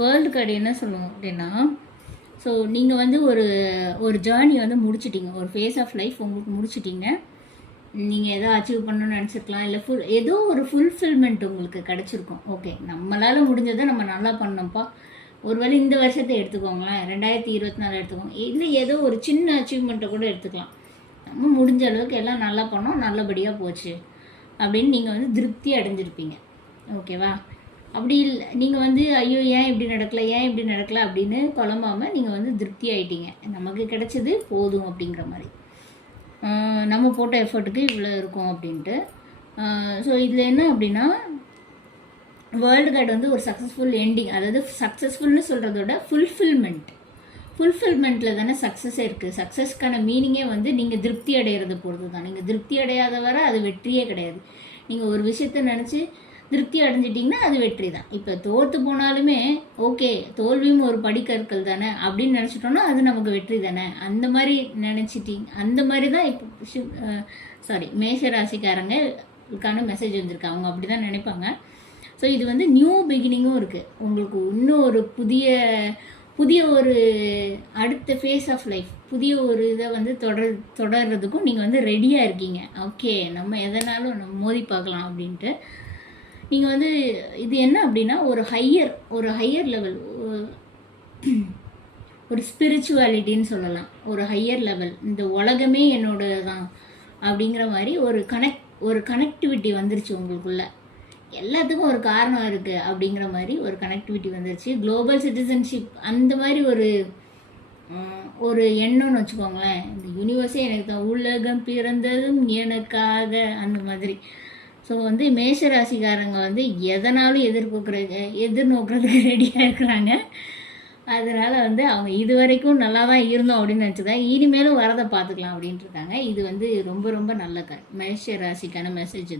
World card என்ன சொல்லுவோம் அப்படின்னா, ஸோ நீங்கள் வந்து ஒரு ஒரு ஜேர்னி வந்து முடிச்சிட்டிங்க, ஒரு ஃபேஸ் ஆஃப் லைஃப் உங்களுக்கு முடிச்சிட்டிங்க. நீங்கள் எதோ அச்சீவ் பண்ணணும்னு நினச்சிருக்கலாம், இல்லை ஏதோ ஒரு ஃபுல்ஃபில்மெண்ட் உங்களுக்கு கிடச்சிருக்கும். ஓகே, நம்மளால் முடிஞ்சதை நம்ம நல்லா பண்ணோம்ப்பா. ஒருவேளை இந்த வருஷத்தை எடுத்துக்கோங்களேன், 2024 எடுத்துக்கோங்க, இல்லை ஏதோ ஒரு சின்ன அச்சீவ்மெண்ட்டை கூட எடுத்துக்கலாம். நம்ம முடிஞ்ச அளவுக்கு எல்லாம் நல்லா பண்ணோம், நல்லபடியாக போச்சு அப்படின்னு நீங்கள் வந்து திருப்தி அடைஞ்சிருப்பீங்க. ஓகேவா? அப்படி இல்லை, நீங்கள் வந்து ஐயோ ஏன் இப்படி நடக்கலை அப்படின்னு புலம்பாமல் நீங்கள் வந்து திருப்தி ஆகிட்டீங்க. நமக்கு கிடைச்சது போதும் அப்படிங்கிற மாதிரி, நம்ம போட்ட எஃபர்ட்டுக்கு இவ்வளோ இருக்கும் அப்படின்ட்டு. ஸோ இதில் என்ன அப்படின்னா, வேர்ல்டு கார்டு வந்து ஒரு சக்ஸஸ்ஃபுல் எண்டிங், அதாவது சக்ஸஸ்ஃபுல்னு சொல்கிறதோட ஃபுல்ஃபில்மெண்ட்டில் தானே சக்ஸஸே இருக்குது. சக்ஸஸ்க்கான மீனிங்கே வந்து நீங்கள் திருப்தி அடைகிறத பொறுத்து தான். நீங்கள் திருப்தி அடையாத வரை அது வெற்றியே கிடையாது. நீங்கள் ஒரு விஷயத்த நினச்சி திருப்தி அடைஞ்சிட்டிங்கன்னா அது வெற்றி தான். இப்போ தோற்று போனாலுமே ஓகே, தோல்வியும் ஒரு படிக்கற்கள் தானே அப்படின்னு நினச்சிட்டோன்னா அது நமக்கு வெற்றி தானே. அந்த மாதிரி நினச்சிட்டிங்க. அந்த மாதிரி தான் இப்போ மேஷ ராசிக்காரங்களுக்கான மெசேஜ் வந்திருக்கு. அவங்க அப்படி தான் நினைப்பாங்க. ஸோ இது வந்து நியூ பிகினிங்கும் இருக்குது. உங்களுக்கு இன்னும் ஒரு புதிய ஒரு அடுத்த ஃபேஸ் ஆஃப் லைஃப், புதிய ஒரு இதை வந்து தொடர்றதுக்கும் நீங்கள் வந்து ரெடியாக இருக்கீங்க. ஓகே, நம்ம எதனாலும் நம்ம மோதி பார்க்கலாம் அப்படின்ட்டு நீங்கள் வந்து இது என்ன அப்படின்னா, ஒரு ஹையர் லெவல், ஒரு ஸ்பிரிச்சுவாலிட்டின்னு சொல்லலாம். ஒரு ஹையர் லெவல், இந்த உலகமே என்னோட தான் அப்படிங்கிற மாதிரி ஒரு கனெக்டிவிட்டி வந்துருச்சு உங்களுக்குள்ள. எல்லாத்துக்கும் ஒரு காரணம் இருக்குது அப்படிங்கிற மாதிரி ஒரு கனெக்டிவிட்டி வந்துருச்சு. குளோபல் சிட்டிசன்ஷிப் அந்த மாதிரி ஒரு எண்ணம்னு வச்சுக்கோங்களேன். இந்த யூனிவர்ஸே எனக்கு தான், உலகம் பிறந்ததும் எனக்காக, அந்த மாதிரி. ஸோ வந்து மேஷ ராசிக்காரங்க வந்து எதனாலும் எதிர்நோக்கிறதுக்கு ரெடியாக இருக்கிறாங்க. அதனால் வந்து அவங்க இது வரைக்கும் நல்லா தான் இருந்தோம் அப்படின்னு நினச்சிதான், இனிமேலும் வரதை பார்த்துக்கலாம் அப்படின்ட்டு இருக்காங்க. இது வந்து ரொம்ப ரொம்ப நல்ல மேஷ ராசிக்கான மெசேஜ்.